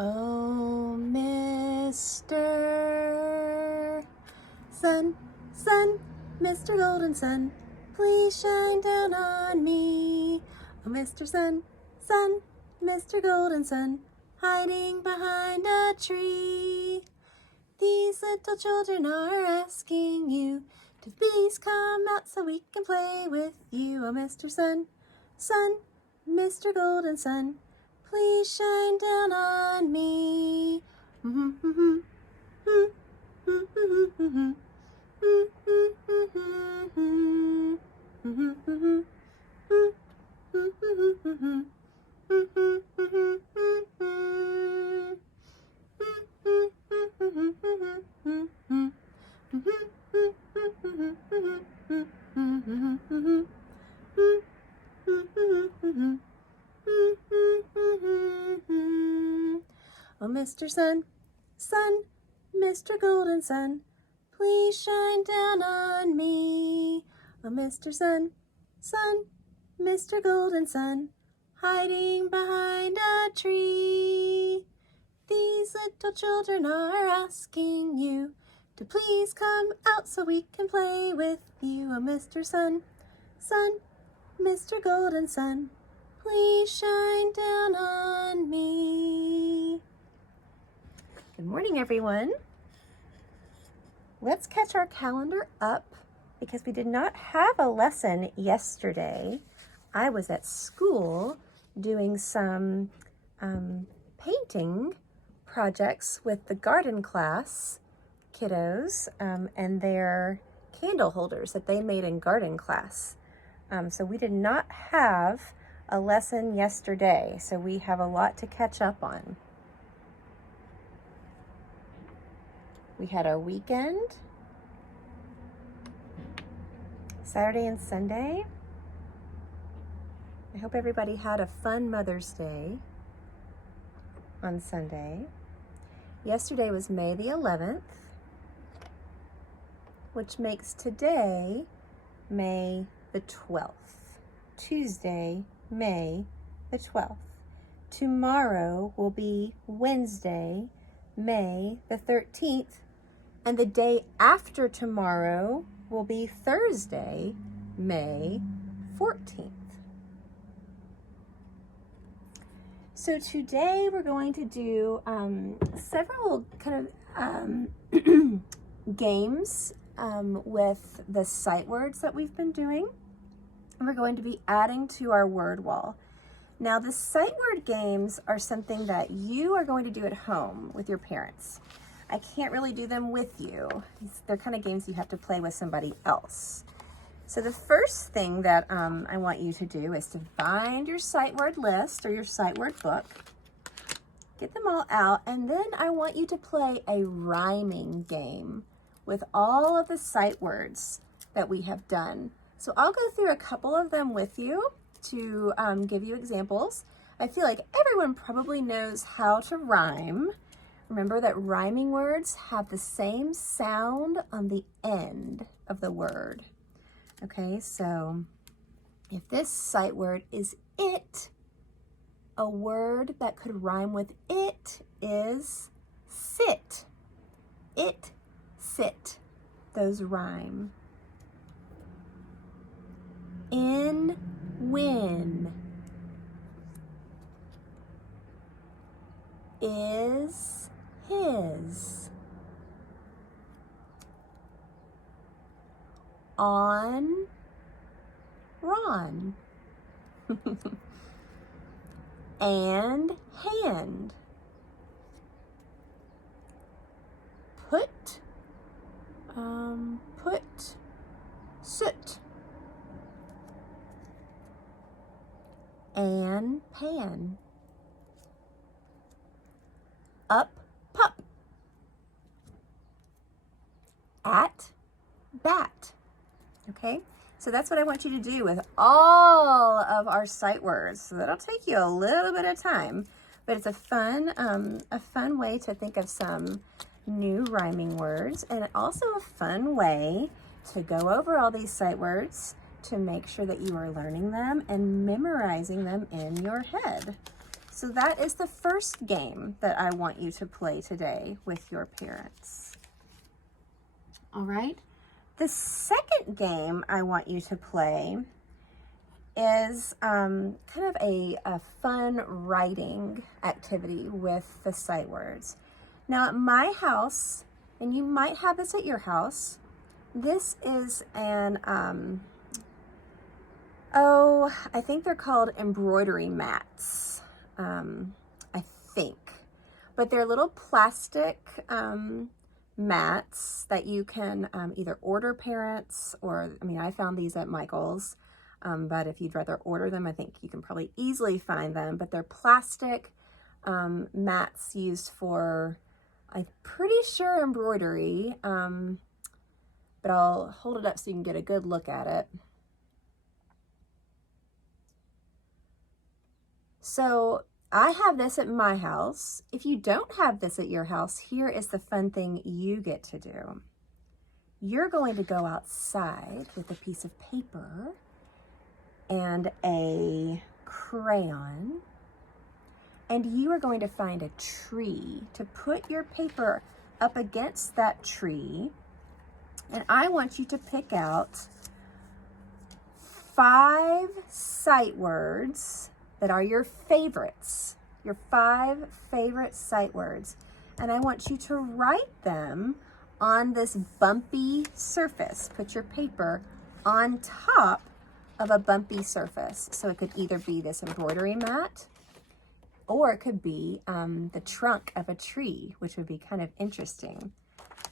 Oh, Mr. Sun, Sun, Mr. Golden Sun, please shine down on me. Oh, Mr. Sun, Sun, Mr. Golden Sun, hiding behind a tree. These little children are asking you to please come out so we can play with you. Oh, Mr. Sun, Sun, Mr. Golden Sun, please shine down on me. Oh, Mr. Sun, Sun, Mr. Golden Sun, please shine down on me. Oh, Mr. Sun, Sun, Mr. Golden Sun, hiding behind a tree. These little children are asking you to please come out so we can play with you. Oh, Mr. Sun, Sun, Mr. Golden Sun, please shine down on me. Good morning, everyone. Let's catch our calendar up because we did not have a lesson yesterday. I was at school doing some painting projects with the garden class kiddos and their candle holders that they made in garden class. So we did not have a lesson yesterday, so we have a lot to catch up on. We had our weekend, Saturday and Sunday. I hope everybody had a fun Mother's Day on Sunday. Yesterday was May the 11th, which makes today May the 12th. Tuesday, May the 12th. Tomorrow will be Wednesday, May the 13th. And the day after tomorrow will be Thursday, May 14th. So today we're going to do several kind of games with the sight words that we've been doing. And we're going to be adding to our word wall. Now, the sight word games are something that you are going to do at home with your parents. I can't really do them with you. They're kind of games you have to play with somebody else. So the first thing that I want you to do is to find your sight word list or your sight word book. Get them all out, and then I want you to play a rhyming game with all of the sight words that we have done. So I'll go through a couple of them with you to give you examples. I feel like everyone probably knows how to rhyme. Remember that rhyming words have the same sound on the end of the word. Okay, so if this sight word is it, a word that could rhyme with it is sit. It, sit. Those rhyme. In, win. Is, his. On, Ron. And, hand. Put, soot. And, pan. Up, pup. At, bat. Okay, so that's what I want you to do with all of our sight words. So that'll take you a little bit of time, but it's a fun way to think of some new rhyming words, and also a fun way to go over all these sight words to make sure that you are learning them and memorizing them in your head. So that is the first game that I want you to play today with your parents. All right. The second game I want you to play is kind of a fun writing activity with the sight words. Now at my house, and you might have this at your house, this is an, I think they're called embroidery mats, I think. But they're little plastic mats that you can either order parents, or, I mean, I found these at Michael's, but if you'd rather order them, I think you can probably easily find them. But they're plastic mats used for, I'm pretty sure, embroidery, but I'll hold it up so you can get a good look at it. So I have this at my house. If you don't have this at your house, here is the fun thing you get to do. You're going to go outside with a piece of paper and a crayon, and you are going to find a tree to put your paper up against that tree. And I want you to pick out 5 sight words that are your favorites, your 5 favorite sight words. And I want you to write them on this bumpy surface. Put your paper on top of a bumpy surface. So it could either be this embroidery mat, or it could be the trunk of a tree, which would be kind of interesting.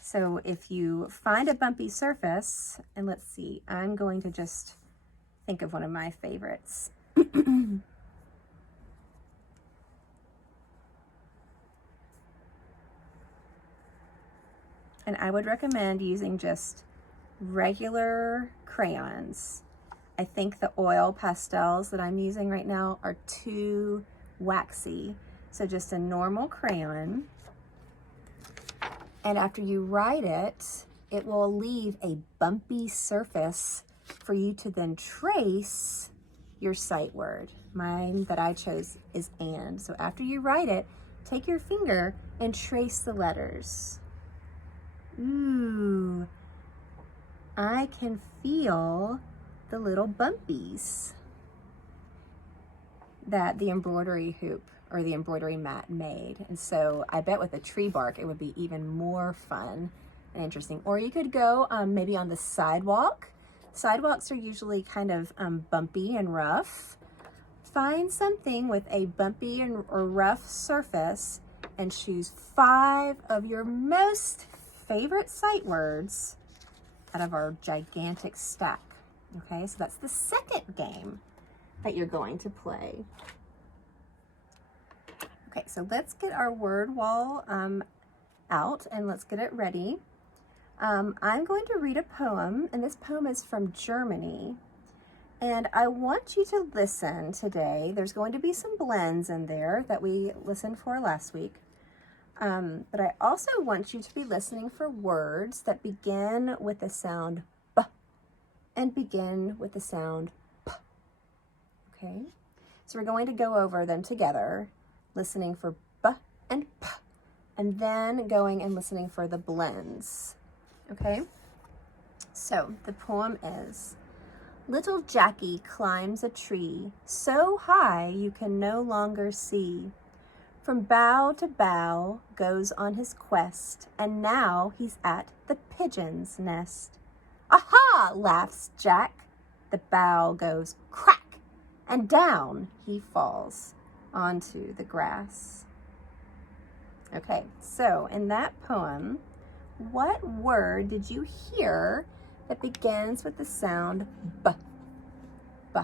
So if you find a bumpy surface, and let's see, I'm going to just think of one of my favorites. And I would recommend using just regular crayons. I think the oil pastels that I'm using right now are too waxy. So just a normal crayon. And after you write it, it will leave a bumpy surface for you to then trace your sight word. Mine that I chose is and. So after you write it, take your finger and trace the letters. Ooh, I can feel the little bumpies that the embroidery hoop or the embroidery mat made. And so I bet with a tree bark, it would be even more fun and interesting. Or you could go maybe on the sidewalk. Sidewalks are usually kind of bumpy and rough. Find something with a bumpy or rough surface and choose 5 of your most favorite sight words out of our gigantic stack. Okay, so that's the second game that you're going to play. Okay, so let's get our word wall out and let's get it ready. I'm going to read a poem, and this poem is from Germany. And I want you to listen today. There's going to be some blends in there that we listened for last week. But I also want you to be listening for words that begin with the sound B and begin with the sound P. Okay? So we're going to go over them together, listening for B and P, and then going and listening for the blends. Okay? So the poem is, little Jackie climbs a tree so high you can no longer see. From bough to bough goes on his quest, and now he's at the pigeon's nest. Aha! Laughs Jack. The bough goes crack, and down he falls onto the grass. Okay, so in that poem, what word did you hear that begins with the sound B? B.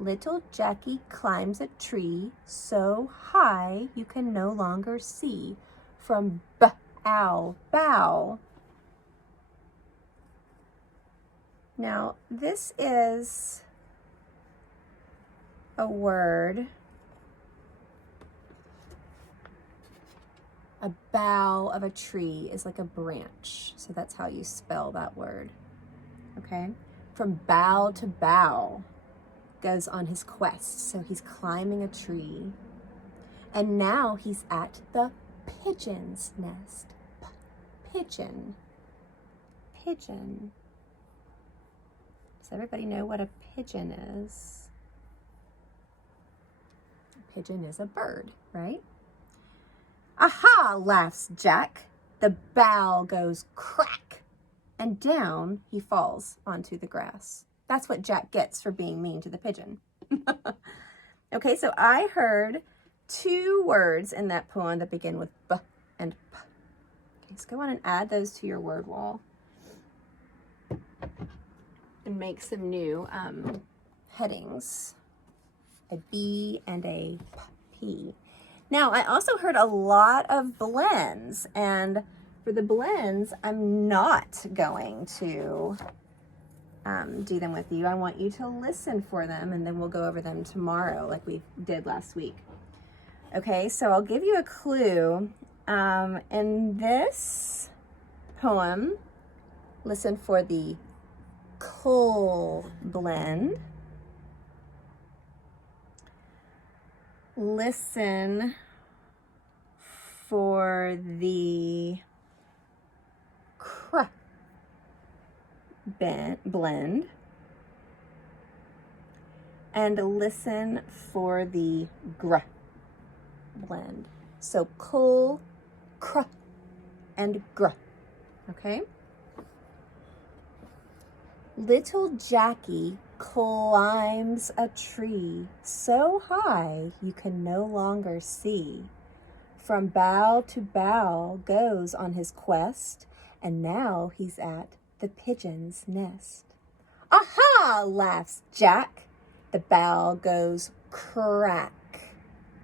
Little Jackie climbs a tree so high you can no longer see. From bough, bow. Now, this is a word. A bough of a tree is like a branch. So that's how you spell that word. Okay? From bough to bough goes on his quest. So he's climbing a tree. And now he's at the pigeon's nest. Pigeon. Pigeon. Does everybody know what a pigeon is? A pigeon is a bird, right? Aha, laughs Jack. The bough goes crack, and down he falls onto the grass. That's what Jack gets for being mean to the pigeon. Okay, so I heard 2 words in that poem that begin with B and P. Okay, so go on and add those to your word wall and make some new headings. A B and a P. Now, I also heard a lot of blends, and for the blends, I'm not going to do them with you. I want you to listen for them, and then we'll go over them tomorrow like we did last week. Okay, so I'll give you a clue. In this poem, listen for the coal blend. Listen for the cr blend, and listen for the gr blend. So coal, cr, and gr. Okay? Little Jackie climbs a tree so high you can no longer see. From bough to bough goes on his quest, and now he's at the pigeon's nest. Aha, laughs Jack. The bough goes crack,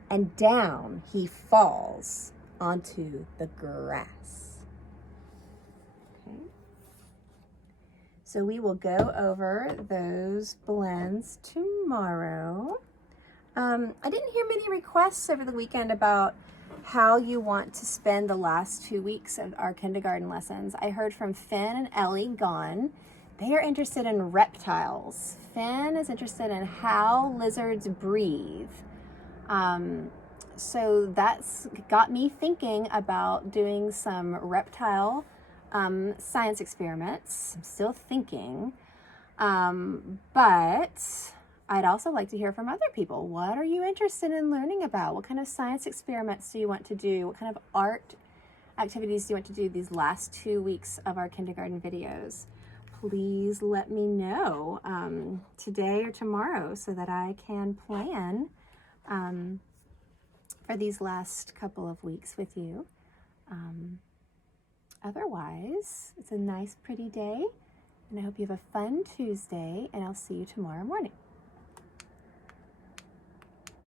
and down he falls onto the grass. Okay. So we will go over those blends tomorrow. I didn't hear many requests over the weekend about how you want to spend the last 2 weeks of our kindergarten lessons. I heard from Finn and Ellie Gone. They are interested in reptiles. Finn is interested in how lizards breathe. So that's got me thinking about doing some reptile science experiments. I'm still thinking, but I'd also like to hear from other people. What are you interested in learning about? What kind of science experiments do you want to do? What kind of art activities do you want to do these last 2 weeks of our kindergarten videos? Please let me know today or tomorrow so that I can plan for these last couple of weeks with you. Otherwise, it's a nice, pretty day, and I hope you have a fun Tuesday, and I'll see you tomorrow morning.